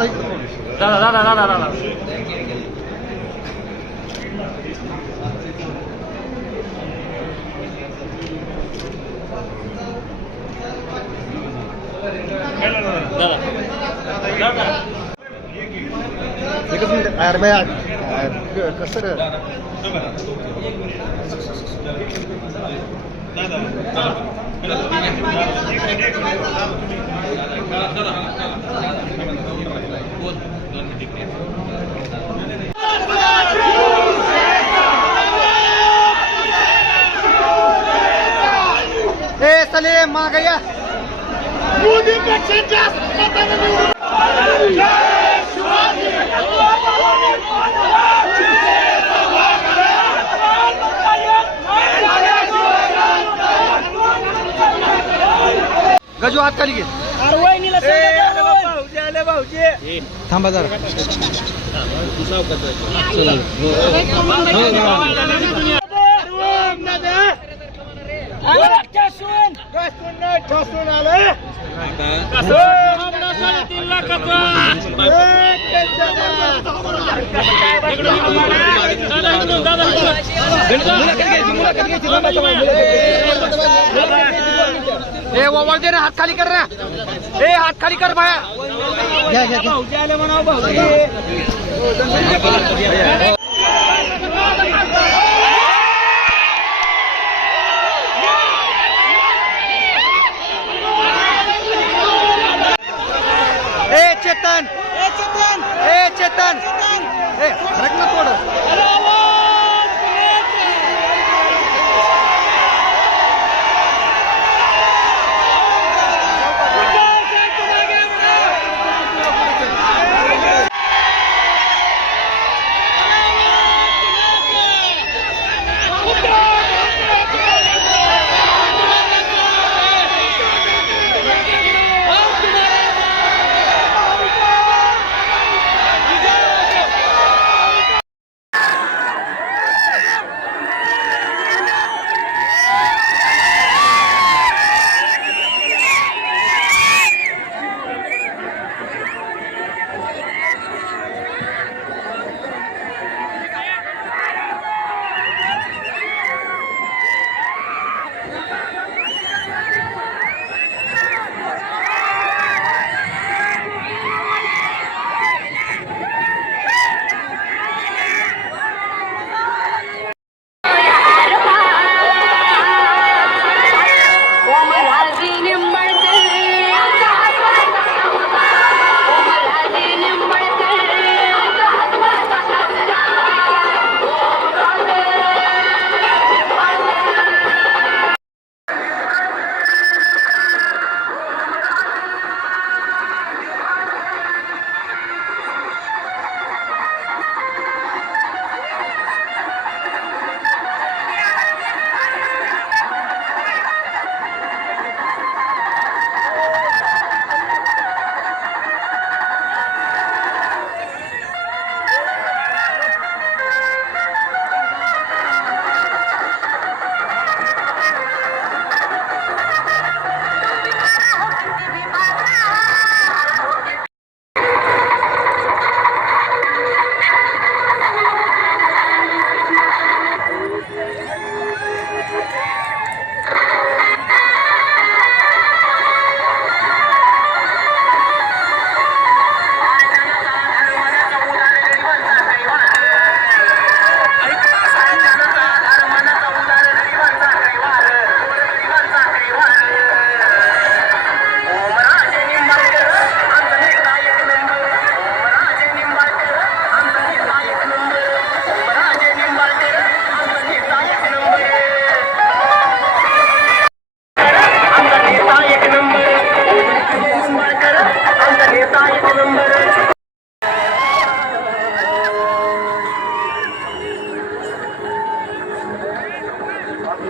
दादा दादा दादा दादा दादा एकच मिनिट यार बाय कसं रे ए चले माग या मोदीपेक्षा जास्त मतांनी निवडून गजू हात खाली घे थांबा जरा ठसून आलं ए वळ दे ना हात खाली कर ना ए हात खाली कर भाया घ्या घ्या ए चेतन ए चेतन ए फरक ना थोडं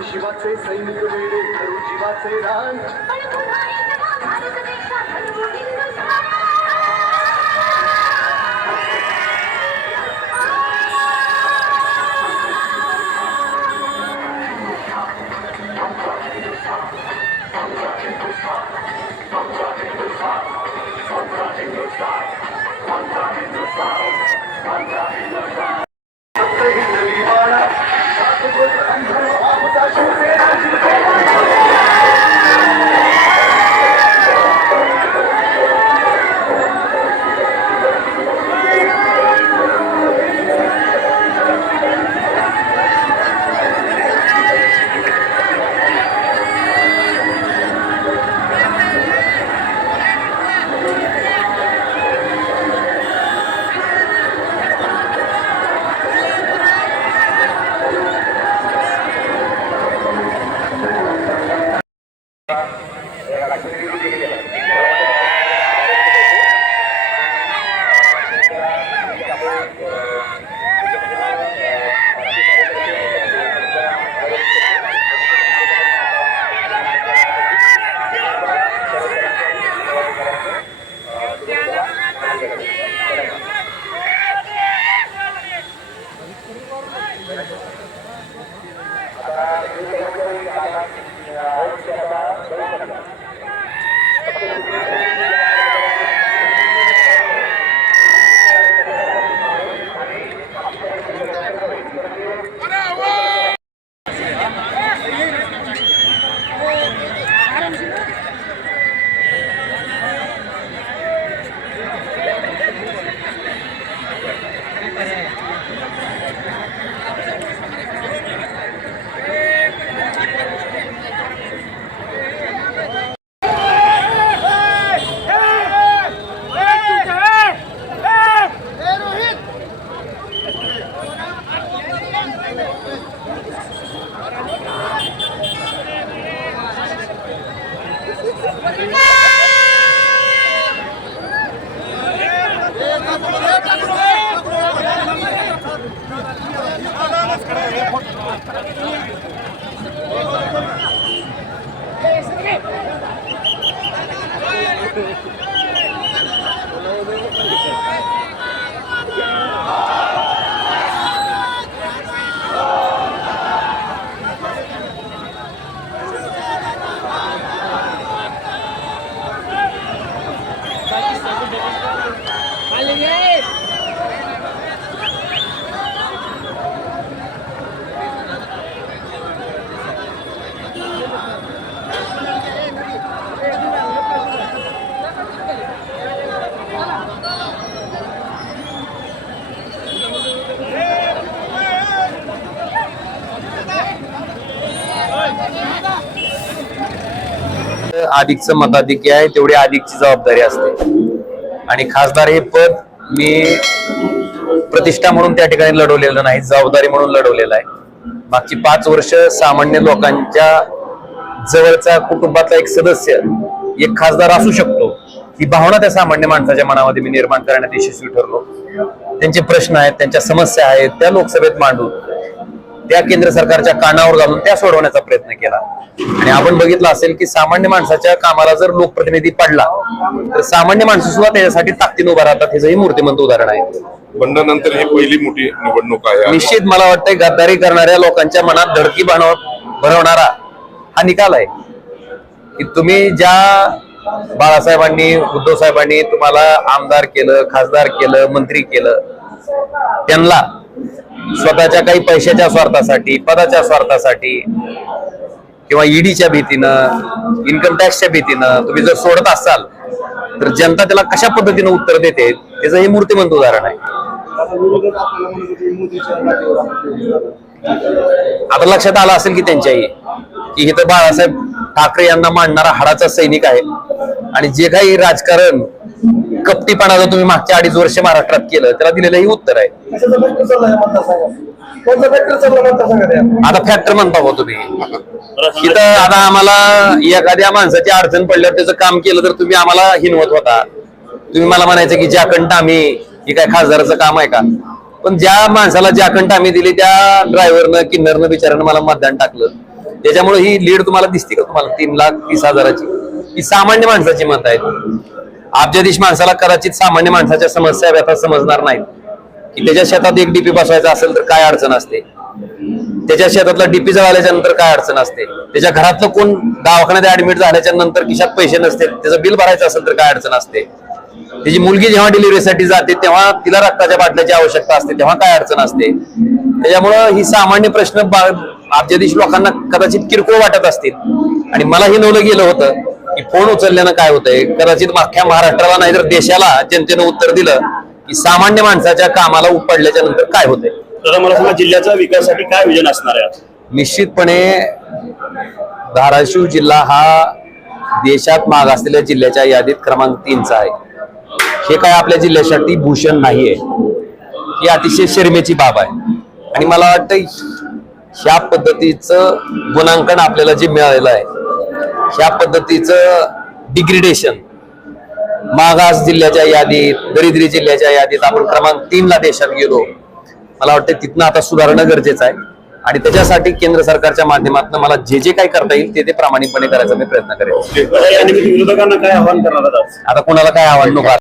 शिवाचे सैनिक वेळे करू जीवाचे रान अधिकचं मताधिक्य आहे तेवढी अधिकची जबाबदारी असते आणि खासदार हे पद मी प्रतिष्ठा म्हणून त्या ठिकाणी लढवलेलं नाही, जबाबदारी म्हणून लढवलेलं आहे. मागची 5 वर्ष सामान्य लोकांच्या जवळचा कुटुंबातला एक सदस्य एक खासदार असू शकतो ही भावना त्या सामान्य माणसाच्या मनामध्ये मी निर्माण करण्यात यशस्वी ठरलो. त्यांचे प्रश्न आहेत, त्यांच्या समस्या आहेत, त्या लोकसभेत मांडून त्या केंद्र सरकारच्या कानावर घालून त्या सोडवण्याचा प्रयत्न केला. आणि आपण बघितलं असेल की सामान्य माणसाच्या कामाला जर लोकप्रतिनिधी पडला तर सामान्य माणसं सुद्धा त्याच्यासाठी ताकदीने उभा राहतात. हे मूर्तिमंत उदाहरण आहे. बंडानंतर ही पहिली मोठी निवडणूक आहे. निश्चित मला वाटतंय गद्दारी करणाऱ्या लोकांच्या मनात धडकी भरवणारा हा निकाल आहे की तुम्ही ज्या बाळासाहेबांनी, उद्धव साहेबांनी तुम्हाला आमदार केलं, खासदार केलं, मंत्री केलं, त्यांना स्वतःच्या काही पैशाच्या स्वार्थासाठी, पदाच्या स्वार्थासाठी किंवा ईडीच्या भीतीनं, इन्कम टॅक्सच्या भीतीनं तुम्ही जर सोडत असाल तर जनता त्याला कशा पद्धतीनं उत्तर देते त्याचं हे मूर्तिमंत उदाहरण आहे. आता लक्षात आलं असेल की त्यांच्याही की इथं बाळासाहेब ठाकरे यांना मांडणारा हाडाचा सैनिक आहे आणि जे काही राजकारण कपटीपणाचं तुम्ही मागच्या 2.5 वर्ष महाराष्ट्रात केलं त्याला दिलेलं हे उत्तर आहे. आता फॅक्टर म्हणता हो तुम्ही इथं. आता आम्हाला एखाद्या माणसाची अडचण पडल्यावर त्याचं काम केलं तर तुम्ही आम्हाला हिनवत होता. तुम्ही मला म्हणायचं की ज्याकंठ आम्ही, हे काय खासदाराचं काम आहे का? पण ज्या माणसाला ज्याकंठ आम्ही दिली त्या ड्रायव्हरनं, किन्नरनं, बिचारानं मला मतदान टाकलं. त्याच्यामुळे ही लीड तुम्हाला दिसते का? तुम्हाला 3,30,000ची ही सामान्य माणसाची मत आहेत. अब्जाधीश माणसाला कदाचित सामान्य माणसाच्या समस्या व्यथा समजणार नाहीत की त्याच्या शेतात एक डीपी बसवायचा असेल तर काय अडचण असते, त्याच्या शेतातला डीपी जळाल्याच्या नंतर काय अडचण असते, त्याच्या घरातलं कोण दवाखान्यात ऍडमिट झाल्याच्या नंतर खिशात पैसे नसते, त्याचं बिल भरायचं असेल तर काय अडचण असते, त्याची मुलगी जेव्हा डिलिव्हरीसाठी जाते तेव्हा तिला रक्ताच्या बाटल्याची आवश्यकता असते तेव्हा काय अडचण असते. त्याच्यामुळं ही सामान्य प्रश्न अब्जाधीश लोकांना कदाचित किरकोळ वाटत असतील. आणि मला हे नवलं गेलं होतं की फोन उचलल्यानं काय होतंय, कदाचित अख्ख्या महाराष्ट्राला नाही तर देशाला जनतेनं उत्तर दिलं की सामान्य माणसाच्या कामाला उपडल्याच्या नंतर काय होतंय. तर मला सांगा, जिल्ह्याच्या विकासासाठी काय विजन असणार आहे? निश्चितपणे धाराशिव जिल्हा हा देशात मागासलेल्या जिल्ह्याच्या यादीत क्रमांक 3चा आहे. हे काय आपल्या जिल्ह्यासाठी भूषण नाहीये, ही अतिशय शर्मेची बाब आहे. आणि मला वाटतं ह्या पद्धतीचं गुणांकन आपल्याला जे मिळालेलं आहे, ह्या पद्धतीचं डिग्रेडेशन, मागास जिल्ह्याच्या यादीत, दरिद्री जिल्ह्याच्या यादीत आपण क्रमांक 3ला देशात गेलो. मला वाटतं तिथनं आता सुधारणं गरजेचं आहे आणि त्याच्यासाठी केंद्र सरकारच्या माध्यमातून मला जे जे काही करता येईल ते प्रामाणिकपणे करायचा मी प्रयत्न करेन. विरोधकांना काय आव्हान करणार? आता कोणाला काय आव्हान नको.